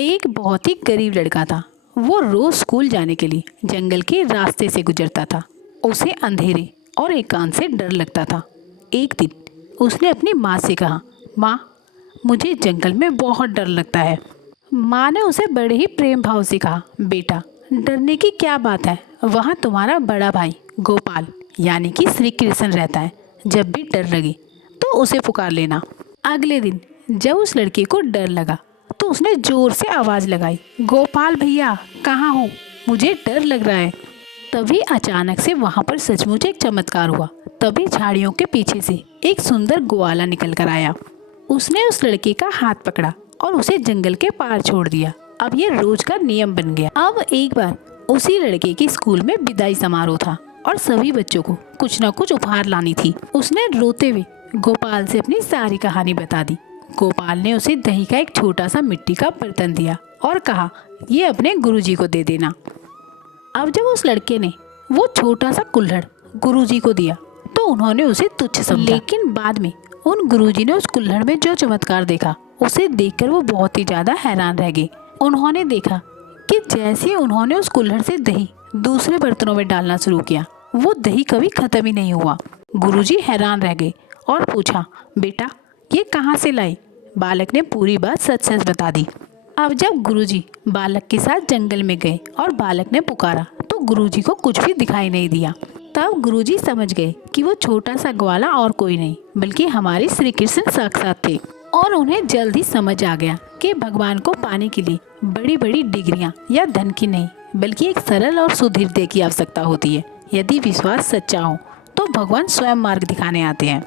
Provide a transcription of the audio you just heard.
एक बहुत ही गरीब लड़का था। वो रोज स्कूल जाने के लिए जंगल के रास्ते से गुजरता था। उसे अंधेरे और एकांत से डर लगता था। एक दिन उसने अपनी माँ से कहा, माँ, मुझे जंगल में बहुत डर लगता है। माँ ने उसे बड़े ही प्रेम भाव से कहा, बेटा, डरने की क्या बात है, वहाँ तुम्हारा बड़ा भाई गोपाल यानी कि श्री कृष्ण रहता है। जब भी डर लगे तो उसे पुकार लेना। अगले दिन जब उस लड़के को डर लगा तो उसने जोर से आवाज़ लगाई, गोपाल भैया कहाँ हो, मुझे डर लग रहा है। तभी अचानक से वहाँ पर सचमुच एक चमत्कार हुआ। तभी झाड़ियों के पीछे से एक सुंदर ग्वाला निकल कर आया। उसने उस लड़के का हाथ पकड़ा और उसे जंगल के पार छोड़ दिया। अब ये रोज का नियम बन गया। अब एक बार उसी लड़के के स्कूल में विदाई समारोह था और सभी बच्चों को कुछ न कुछ उपहार लानी थी। उसने रोते हुए गोपाल से अपनी सारी कहानी बता दी। गोपाल ने उसे दही का एक छोटा सा मिट्टी का बर्तन दिया और कहा, ये अपने गुरुजी को दे देना। अब जब उस लड़के ने वो छोटा सा कुल्हड़ गुरुजी को दिया तो उन्होंने उसे तुच्छ समझा। लेकिन बाद में उन गुरुजी ने उस कुल्हड़ में जो चमत्कार देखा, उसे देखकर वो बहुत ही ज्यादा हैरान रह गए। उन्होंने देखा कि जैसे उन्होंने उस कुल्हड़ से दही दूसरे बर्तनों में डालना शुरू किया, वो दही कभी खत्म ही नहीं हुआ। गुरुजी हैरान रह गए और पूछा, बेटा, ये कहाँ से लाई? बालक ने पूरी बात सच सच बता दी। अब जब गुरुजी बालक के साथ जंगल में गए और बालक ने पुकारा तो गुरुजी को कुछ भी दिखाई नहीं दिया। तब गुरुजी समझ गए कि वो छोटा सा ग्वाला और कोई नहीं बल्कि हमारे श्री कृष्ण साक्षात थे। और उन्हें जल्द ही समझ आ गया कि भगवान को पाने के लिए बड़ी बड़ी डिग्रियां या धन की नहीं बल्कि एक सरल और सुधीर हृदय की आवश्यकता होती है। यदि विश्वास सच्चा हो तो भगवान स्वयं मार्ग दिखाने आते हैं।